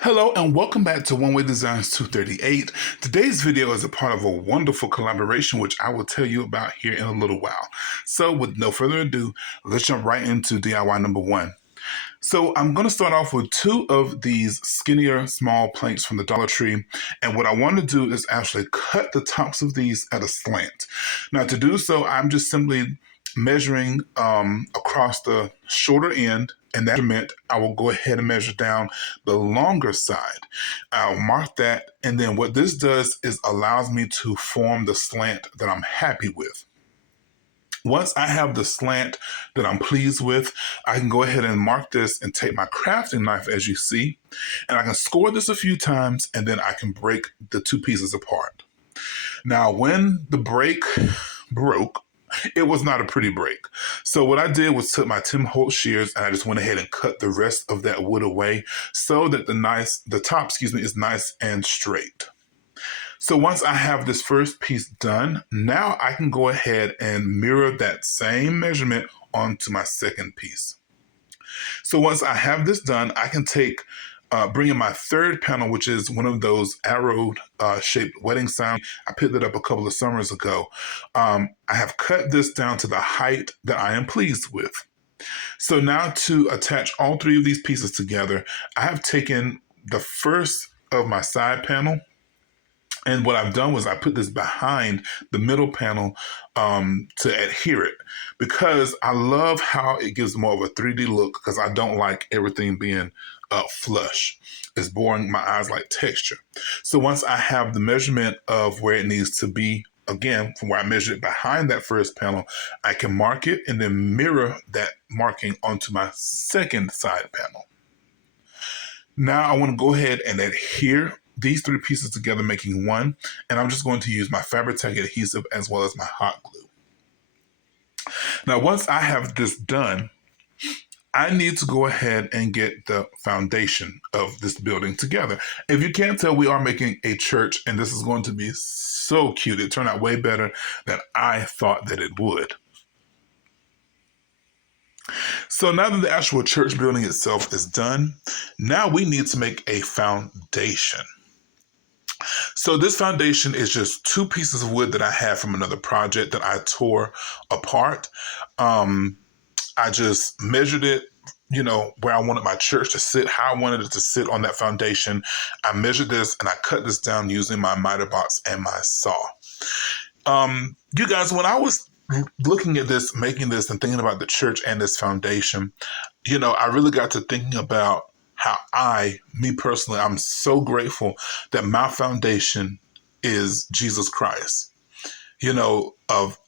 Hello and welcome back to One Way Designs 238. Today's video is a part of a wonderful collaboration which I will tell you about here in a little while. So with no further ado, let's jump right into DIY number one. So I'm going to start off with two of these skinnier small planks from the Dollar Tree, and what I want to do is actually cut the tops of these at a slant. Now to do so, I'm just simply measuring across the shorter end, and that meant I will go ahead and measure down the longer side. I'll mark that, and then what this does is allows me to form the slant that I'm happy with. Once I have the slant that I'm pleased with, I can go ahead and mark this and take my crafting knife, as you see, and I can score this a few times, and then I can break the two pieces apart. Now, when the break broke, it was not a pretty break. So what I did was took my Tim Holtz shears and I just went ahead and cut the rest of that wood away so that the top, is nice and straight. So once I have this first piece done, now I can go ahead and mirror that same measurement onto my second piece. So once I have this done, I can bring in my third panel, which is one of those arrowed shaped wedding signs. I picked it up a couple of summers ago. I have cut this down to the height that I am pleased with. So now to attach all three of these pieces together, I have taken the first of my side panel, and what I've done was I put this behind the middle panel to adhere it, because I love how it gives more of a 3D look, because I don't like everything being flush. It's boring. My eyes like texture. So once I have the measurement of where it needs to be, again, from where I measured it behind that first panel, I can mark it and then mirror that marking onto my second side panel. Now I want to go ahead and adhere these three pieces together, making one, and I'm just going to use my Fabri-Tac adhesive as well as my hot glue. Now, once I have this done, I need to go ahead and get the foundation of this building together. If you can't tell, we are making a church, and this is going to be so cute. It turned out way better than I thought that it would. So now that the actual church building itself is done, now we need to make a foundation. So this foundation is just two pieces of wood that I had from another project that I tore apart. I just measured it, where I wanted my church to sit, how I wanted it to sit on that foundation. I measured this and I cut this down using my miter box and my saw. You guys, when I was looking at this, making this, and thinking about the church and this foundation, I really got to thinking about how me personally, I'm so grateful that my foundation is Jesus Christ, of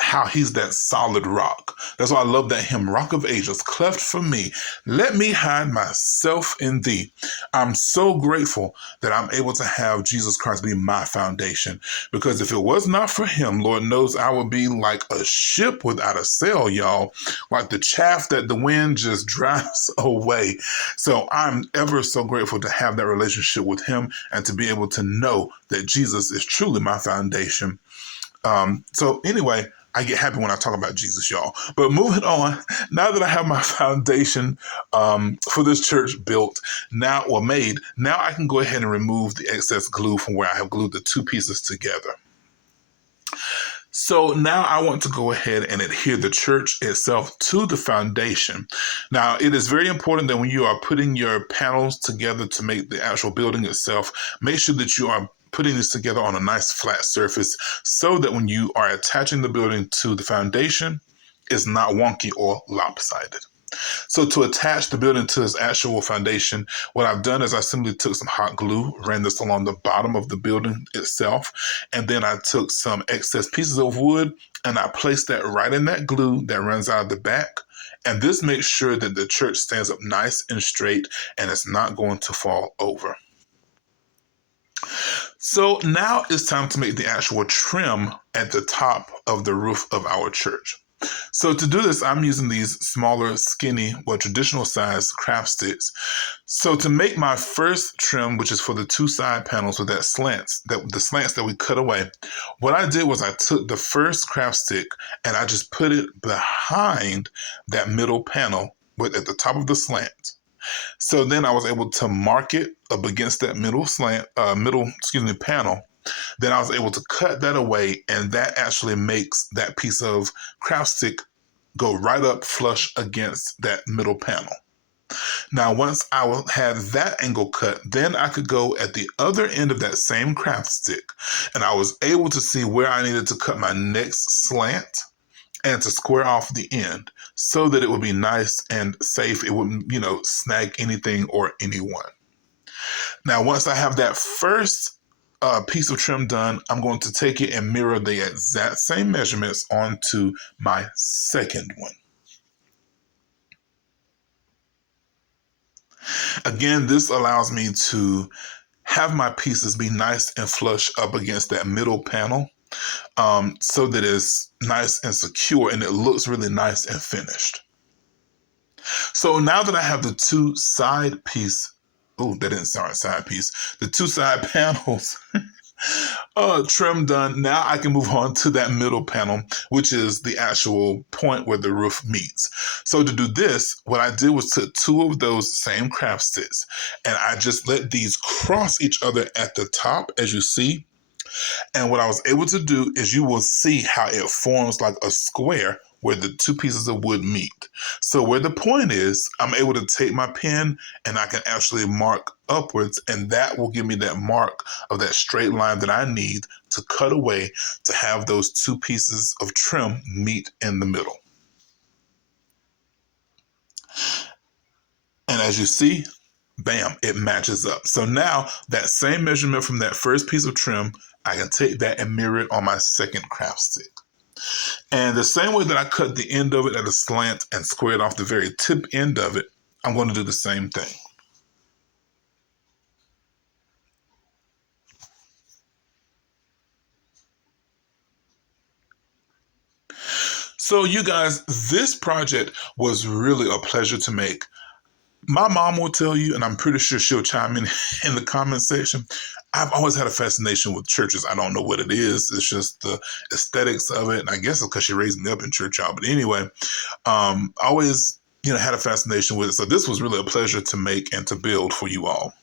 how he's that solid rock. That's why I love that hymn, Rock of Ages, cleft for me. Let me hide myself in thee. I'm so grateful that I'm able to have Jesus Christ be my foundation, because if it was not for him, Lord knows I would be like a ship without a sail, y'all, like the chaff that the wind just drives away. So I'm ever so grateful to have that relationship with him and to be able to know that Jesus is truly my foundation. So anyway, I get happy when I talk about Jesus, y'all. But moving on, now that I have my foundation for this church built now or made, now I can go ahead and remove the excess glue from where I have glued the two pieces together. So now I want to go ahead and adhere the church itself to the foundation. Now, it is very important that when you are putting your panels together to make the actual building itself, make sure that you are putting this together on a nice flat surface so that when you are attaching the building to the foundation, it's not wonky or lopsided. So to attach the building to this actual foundation, what I've done is I simply took some hot glue, ran this along the bottom of the building itself, and then I took some excess pieces of wood and I placed that right in that glue that runs out of the back. And this makes sure that the church stands up nice and straight and it's not going to fall over. So now it's time to make the actual trim at the top of the roof of our church. So to do this, I'm using these smaller, skinny, traditional size craft sticks. So to make my first trim, which is for the two side panels with the slants that we cut away, what I did was I took the first craft stick and I just put it behind that middle panel at the top of the slant. So then I was able to mark it up against that panel. Then I was able to cut that away, and that actually makes that piece of craft stick go right up flush against that middle panel. Now, once I had that angle cut, then I could go at the other end of that same craft stick, and I was able to see where I needed to cut my next slant and to square off the end so that it would be nice and safe. It wouldn't, snag anything or anyone. Now, once I have that first piece of trim done, I'm going to take it and mirror the exact same measurements onto my second one. Again, this allows me to have my pieces be nice and flush up against that middle panel, so that it's nice and secure and it looks really nice and finished. So now that I have the two side piece, oh, that didn't sound side piece, the two side panels trim done, now I can move on to that middle panel, which is the actual point where the roof meets. So to do this, what I did was took two of those same craft sticks and I just let these cross each other at the top, as you see. And what I was able to do is you will see how it forms like a square where the two pieces of wood meet. So where the point is, I'm able to take my pen and I can actually mark upwards, and that will give me that mark of that straight line that I need to cut away to have those two pieces of trim meet in the middle. And as you see, bam, it matches up. So now that same measurement from that first piece of trim, I can take that and mirror it on my second craft stick. And the same way that I cut the end of it at a slant and squared off the very tip end of it, I'm going to do the same thing. So you guys, this project was really a pleasure to make. My mom will tell you, and I'm pretty sure she'll chime in the comment section, I've always had a fascination with churches. I don't know what it is. It's just the aesthetics of it. And I guess it's because she raised me up in church, y'all. But anyway, I always, had a fascination with it. So this was really a pleasure to make and to build for you all.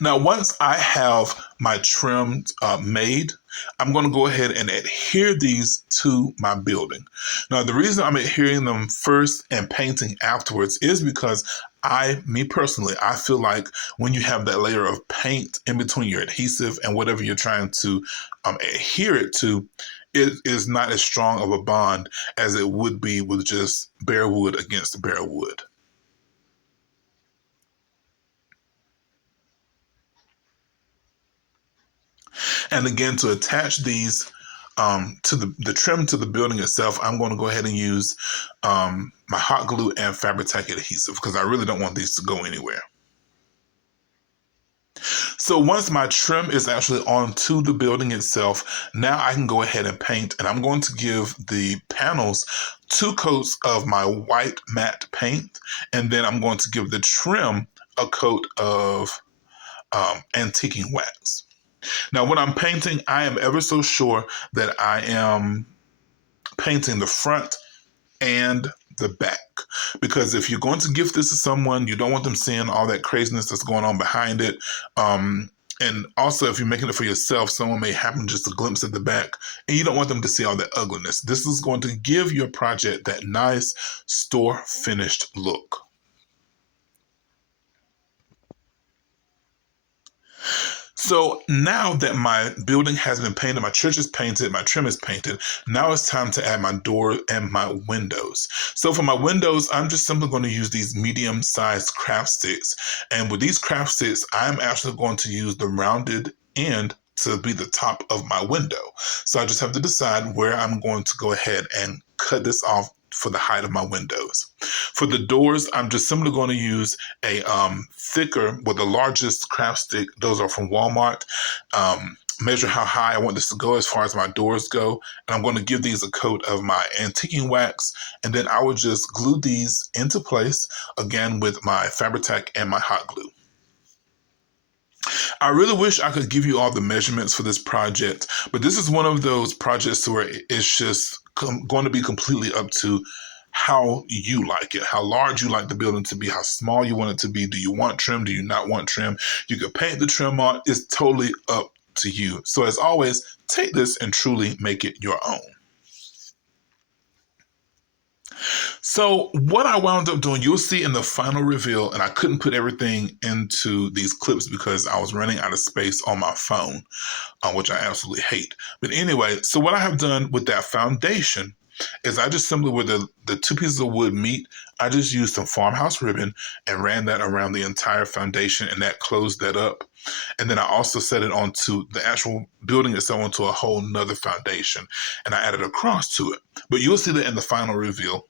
Now, once I have my trim made, I'm going to go ahead and adhere these to my building. Now, the reason I'm adhering them first and painting afterwards is because me personally, I feel like when you have that layer of paint in between your adhesive and whatever you're trying to adhere it to, it is not as strong of a bond as it would be with just bare wood against bare wood. And again, to attach these to the trim to the building itself, I'm going to go ahead and use my hot glue and Fabri-Tac adhesive because I really don't want these to go anywhere. So once my trim is actually onto the building itself, now I can go ahead and paint, and I'm going to give the panels 2 coats of my white matte paint, and then I'm going to give the trim a coat of antiquing wax. Now, when I'm painting, I am ever so sure that I am painting the front and the back. Because if you're going to gift this to someone, you don't want them seeing all that craziness that's going on behind it. And also, if you're making it for yourself, someone may happen just a glimpse at the back, and you don't want them to see all that ugliness. This is going to give your project that nice store-finished look. So now that my building has been painted, my church is painted, my trim is painted, now it's time to add my door and my windows. So for my windows, I'm just simply going to use these medium-sized craft sticks. And with these craft sticks, I'm actually going to use the rounded end to be the top of my window. So I just have to decide where I'm going to go ahead and cut this off for the height of my windows. For the doors, I'm just simply going to use a thicker, with the largest craft stick. Those are from Walmart. Measure how high I want this to go as far as my doors go. And I'm going to give these a coat of my antiquing wax. And then I will just glue these into place, again, with my Fabri-Tac and my hot glue. I really wish I could give you all the measurements for this project, but this is one of those projects where it's just going to be completely up to how you like it, how large you like the building to be, how small you want it to be. Do you want trim? Do you not want trim? You can paint the trim on. It's totally up to you. So as always, take this and truly make it your own. So what I wound up doing, you'll see in the final reveal, and I couldn't put everything into these clips because I was running out of space on my phone, which I absolutely hate. But anyway, so what I have done with that foundation is I just simply, where the two pieces of wood meet, I just used some farmhouse ribbon and ran that around the entire foundation, and that closed that up. And then I also set it onto the actual building itself, onto a whole nother foundation, and I added a cross to it. But you'll see that in the final reveal.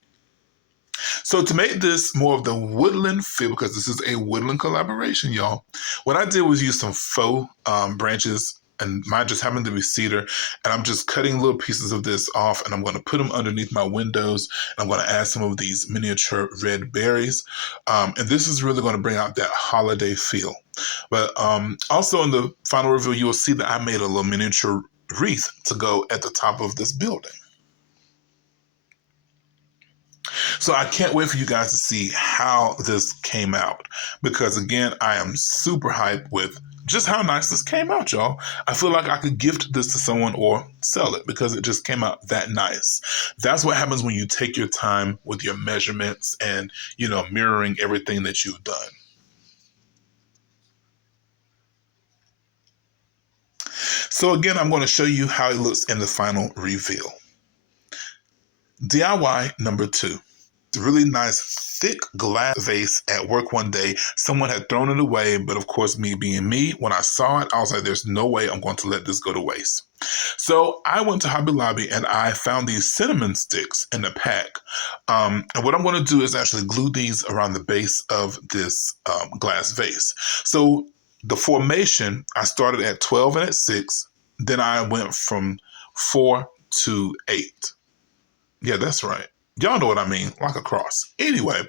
So to make this more of the woodland feel, because this is a woodland collaboration, y'all, what I did was use some faux branches, and mine just happened to be cedar, and I'm just cutting little pieces of this off, and I'm going to put them underneath my windows, and I'm going to add some of these miniature red berries, and this is really going to bring out that holiday feel. But also in the final reveal, you will see that I made a little miniature wreath to go at the top of this building. So I can't wait for you guys to see how this came out, because again, I am super hyped with just how nice this came out, y'all. I feel like I could gift this to someone or sell it because it just came out that nice. That's what happens when you take your time with your measurements and, you know, mirroring everything that you've done. So again, I'm going to show you how it looks in the final reveal. DIY number 2. Really nice thick glass vase at work one day. Someone had thrown it away, but of course, me being me, when I saw it, I was like, there's no way I'm going to let this go to waste. So I went to Hobby Lobby and I found these cinnamon sticks in a pack. And what I'm going to do is actually glue these around the base of this glass vase. So the formation, I started at 12 and at 6. Then I went from 4 to 8. Yeah, that's right. Y'all know what I mean, like a cross. Anyway,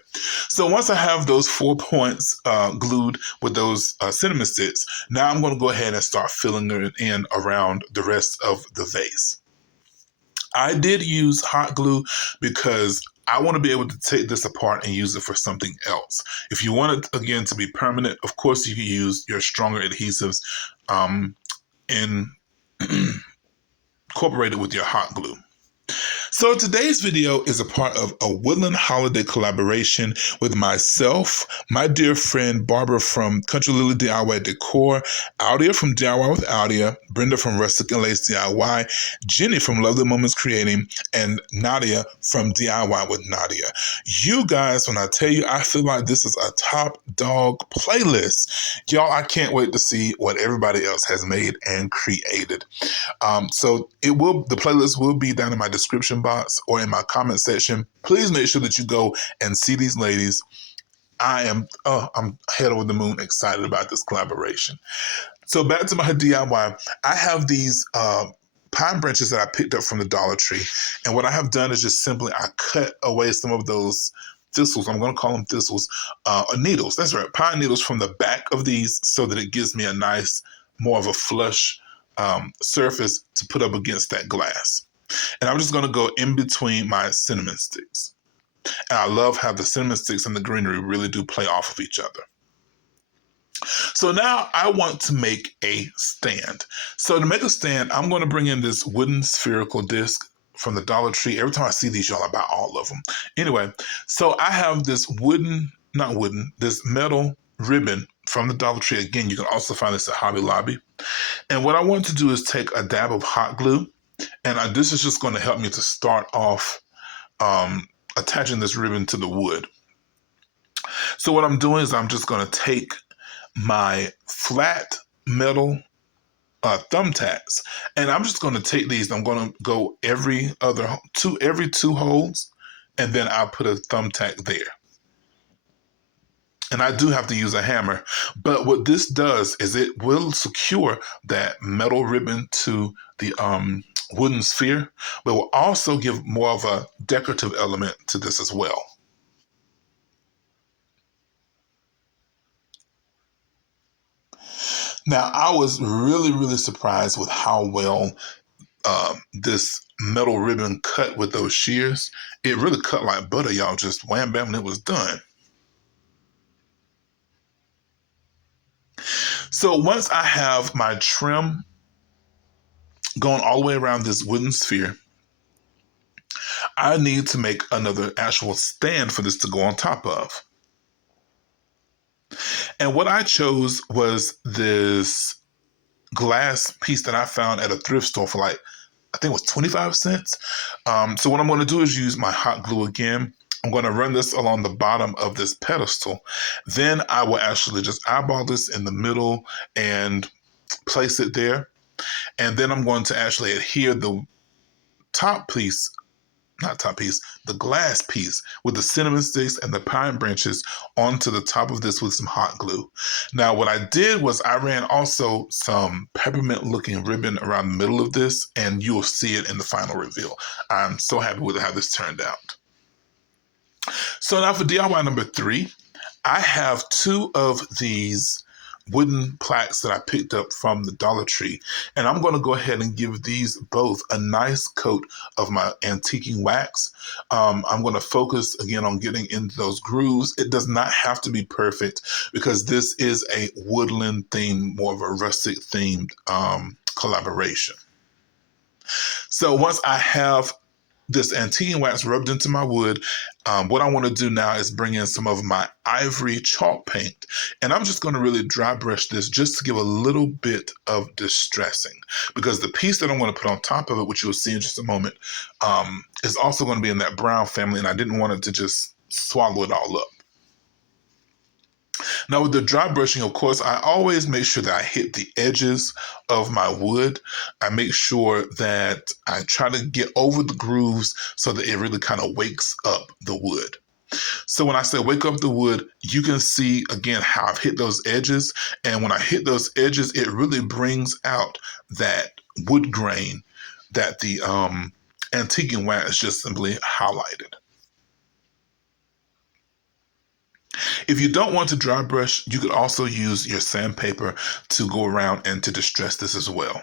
so once I have those 4 points glued with those cinnamon sticks, now I'm going to go ahead and start filling it in around the rest of the vase. I did use hot glue because I want to be able to take this apart and use it for something else. If you want it, again, to be permanent, of course, you can use your stronger adhesives and incorporate it with your hot glue. So today's video is a part of a Woodland holiday collaboration with myself, my dear friend Barbara from Country Lily DIY Decor, Audia from DIY with Audia, Brenda from Rustic and Lace DIY, Jenny from Lovely Moments Creating, and Nadia from DIY with Nadia. You guys, when I tell you, I feel like this is a top dog playlist. Y'all, I can't wait to see what everybody else has made and created. So the playlist will be down in my description box or in my comment section. Please make sure that you go and see these ladies. I'm head over the moon excited about this collaboration. So back to my DIY. I have these pine branches that I picked up from the Dollar Tree. And what I have done is just simply I cut away some of those thistles. I'm going to call them thistles, needles. That's right, pine needles from the back of these so that it gives me a nice, more of a flush surface to put up against that glass. And I'm just going to go in between my cinnamon sticks. And I love how the cinnamon sticks and the greenery really do play off of each other. So now I want to make a stand. So to make a stand, I'm going to bring in this wooden spherical disc from the Dollar Tree. Every time I see these, y'all, I buy all of them. Anyway, so I have this this metal ribbon from the Dollar Tree. Again, you can also find this at Hobby Lobby. And what I want to do is take a dab of hot glue, and this is just going to help me to start off attaching this ribbon to the wood. So what I'm doing is I'm just going to take my flat metal thumbtacks, and I'm just going to take these. I'm going to go every two holes, and then I'll put a thumbtack there. And I do have to use a hammer, but what this does is it will secure that metal ribbon to the wooden sphere, but will also give more of a decorative element to this as well. Now, I was really, really surprised with how well this metal ribbon cut with those shears. It really cut like butter, y'all. Just wham bam, and it was done. So once I have my trim going all the way around this wooden sphere, I need to make another actual stand for this to go on top of. And what I chose was this glass piece that I found at a thrift store for like, I think it was 25 cents. So what I'm going to do is use my hot glue again. I'm going to run this along the bottom of this pedestal. Then I will actually just eyeball this in the middle and place it there. And then I'm going to actually adhere the top piece, not top piece, the glass piece with the cinnamon sticks and the pine branches onto the top of this with some hot glue. Now, what I did was I ran also some peppermint looking ribbon around the middle of this, and you'll see it in the final reveal. I'm so happy with how this turned out. So now for DIY number 3, I have 2 of these wooden plaques that I picked up from the Dollar Tree, and I'm going to go ahead and give these both a nice coat of my antiquing wax. I'm going to focus again on getting into those grooves. It does not have to be perfect because this is a woodland theme, more of a rustic themed collaboration. So once I have this antiquing wax rubbed into my wood, what I want to do now is bring in some of my ivory chalk paint, and I'm just going to really dry brush this just to give a little bit of distressing, because the piece that I'm going to put on top of it, which you'll see in just a moment, is also going to be in that brown family, and I didn't want it to just swallow it all up. Now with the dry brushing, of course, I always make sure that I hit the edges of my wood. I make sure that I try to get over the grooves so that it really kind of wakes up the wood. So when I say wake up the wood, you can see again how I've hit those edges. And when I hit those edges, it really brings out that wood grain that the antiquing wax just simply highlighted. If you don't want to dry brush, you could also use your sandpaper to go around and to distress this as well.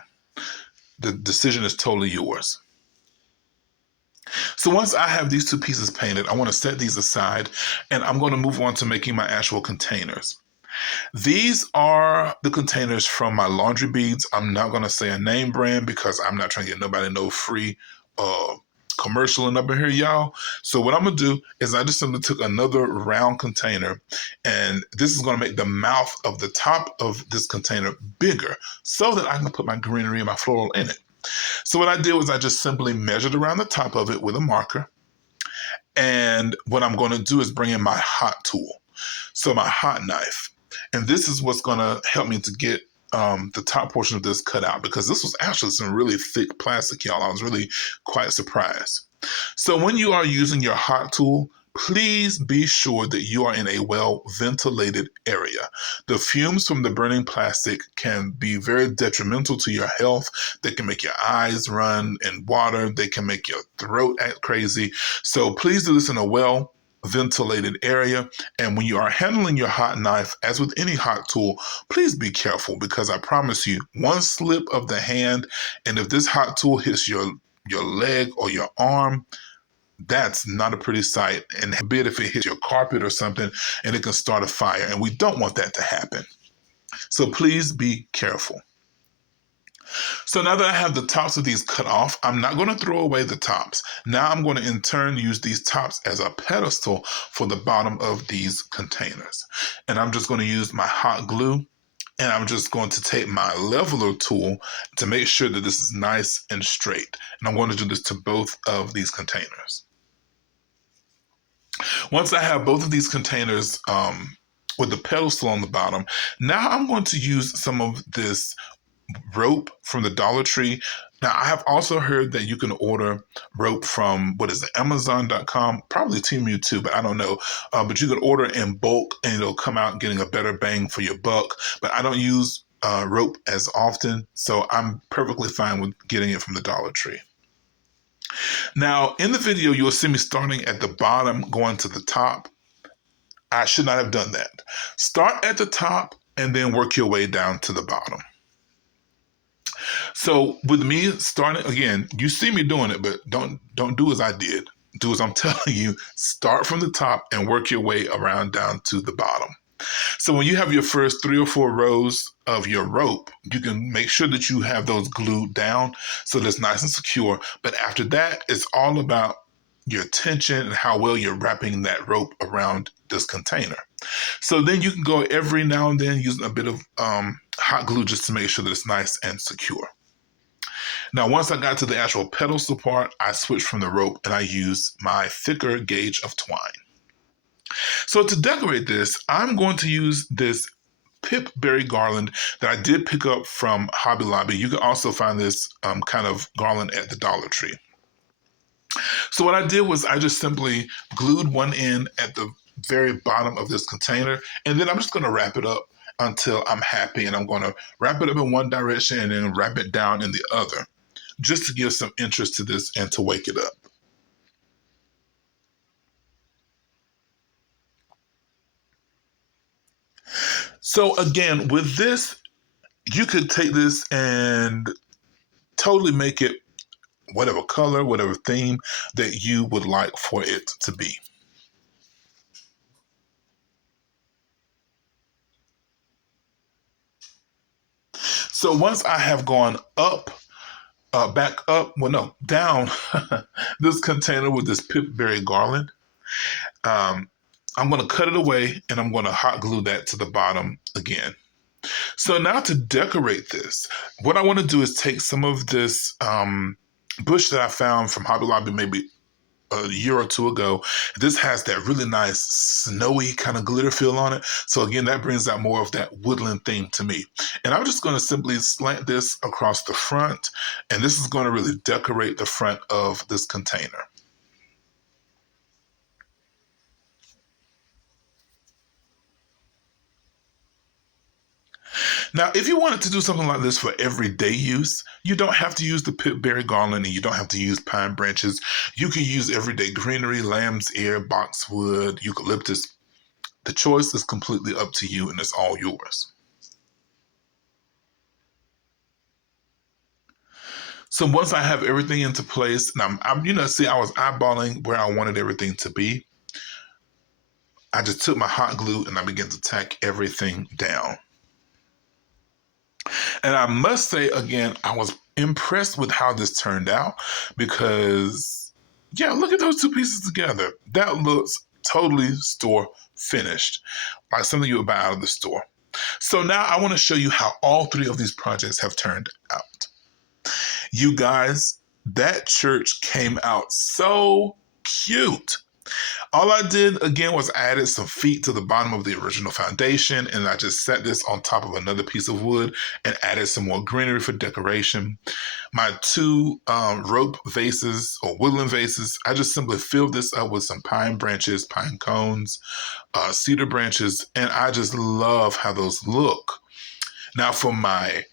The decision is totally yours. So once I have these 2 pieces painted, I want to set these aside, and I'm going to move on to making my actual containers. These are the containers from my laundry beads. I'm not going to say a name brand because I'm not trying to get nobody no free commercial up in here, y'all. So what I'm gonna do is I just simply took another round container, and this is gonna make the mouth of the top of this container bigger so that I can put my greenery and my floral in it. So what I did was I just simply measured around the top of it with a marker, and what I'm gonna do is bring in my hot tool, so my hot knife, and this is what's gonna help me to get the top portion of this cut out, because this was actually some really thick plastic, y'all. I was really quite surprised. So when you are using your hot tool, please be sure that you are in a well-ventilated area. The fumes from the burning plastic can be very detrimental to your health. They can make your eyes run in water. They can make your throat act crazy. So please do this in a well-ventilated area. And when you are handling your hot knife, as with any hot tool, please be careful, because I promise you, one slip of the hand, and if this hot tool hits your leg or your arm, that's not a pretty sight. And a bit if it hits your carpet or something, and it can start a fire, and we don't want that to happen. So please be careful. So now that I have the tops of these cut off, I'm not going to throw away the tops. Now I'm going to in turn use these tops as a pedestal for the bottom of these containers. And I'm just going to use my hot glue, and I'm just going to take my leveler tool to make sure that this is nice and straight. And I'm going to do this to both of these containers. Once I have both of these containers with the pedestal on the bottom, now I'm going to use some of this rope from the Dollar Tree. Now, I have also heard that you can order rope from, what is it, Amazon.com, probably Temu too, but I don't know. But you can order in bulk, and it'll come out getting a better bang for your buck. But I don't use rope as often, so I'm perfectly fine with getting it from the Dollar Tree. Now, in the video, you'll see me starting at the bottom, going to the top. I should not have done that. Start at the top and then work your way down to the bottom. So with me starting again, you see me doing it, but don't do as I did. Do as I'm telling you. Start from the top and work your way around down to the bottom. So when you have your first 3 or 4 rows of your rope, you can make sure that you have those glued down so that it's nice and secure. But after that, it's all about your tension and how well you're wrapping that rope around this container. So then you can go every now and then using a bit of hot glue just to make sure that it's nice and secure. Now, once I got to the actual pedestal part, I switched from the rope and I used my thicker gauge of twine. So to decorate this, I'm going to use this pipberry garland that I did pick up from Hobby Lobby. You can also find this kind of garland at the Dollar Tree. So what I did was I just simply glued one end at the very bottom of this container, and then I'm just going to wrap it up until I'm happy, and I'm going to wrap it up in one direction and then wrap it down in the other, just to give some interest to this and to wake it up. So again, with this, you could take this and totally make it whatever color, whatever theme that you would like for it to be. So once I have gone up, back up, well, no, down this container with this pipberry garland, I'm going to cut it away and I'm going to hot glue that to the bottom again. So now to decorate this, what I want to do is take some of this bush that I found from Hobby Lobby maybe a year or two ago. This has that really nice snowy kind of glitter feel on it. So again, that brings out more of that woodland theme to me. And I'm just going to simply slant this across the front, and this is going to really decorate the front of this container. Now, if you wanted to do something like this for everyday use, you don't have to use the pipberry garland and you don't have to use pine branches. You can use everyday greenery, lamb's ear, boxwood, eucalyptus. The choice is completely up to you and it's all yours. So once I have everything into place, and see, I was eyeballing where I wanted everything to be. I just took my hot glue and I began to tack everything down. And I must say, again, I was impressed with how this turned out because, yeah, look at those two pieces together. That looks totally store finished, like something you would buy out of the store. So now I want to show you how all 3 of these projects have turned out. You guys, that church came out so cute. All I did again was added some feet to the bottom of the original foundation, and I just set this on top of another piece of wood and added some more greenery for decoration. My 2 rope vases or woodland vases, I just simply filled this up with some pine branches, pine cones, cedar branches, and I just love how those look. Now for my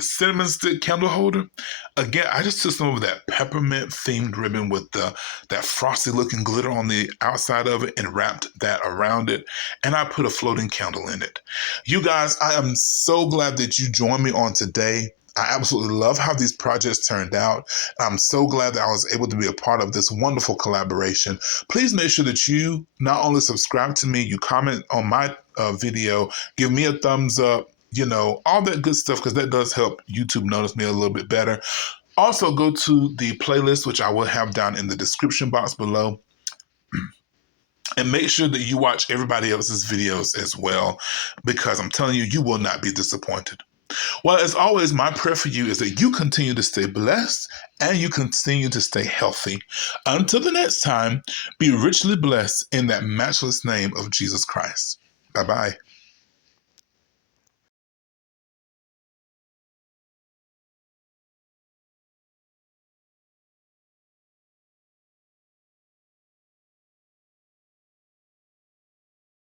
cinnamon stick candle holder. Again, I just took some of that peppermint themed ribbon with that frosty looking glitter on the outside of it and wrapped that around it. And I put a floating candle in it. You guys, I am so glad that you joined me on today. I absolutely love how these projects turned out. I'm so glad that I was able to be a part of this wonderful collaboration. Please make sure that you not only subscribe to me, you comment on my video, give me a thumbs up, all that good stuff, because that does help YouTube notice me a little bit better. Also, go to the playlist, which I will have down in the description box below. And make sure that you watch everybody else's videos as well, because I'm telling you, you will not be disappointed. Well, as always, my prayer for you is that you continue to stay blessed and you continue to stay healthy. Until the next time, be richly blessed in that matchless name of Jesus Christ. Bye-bye.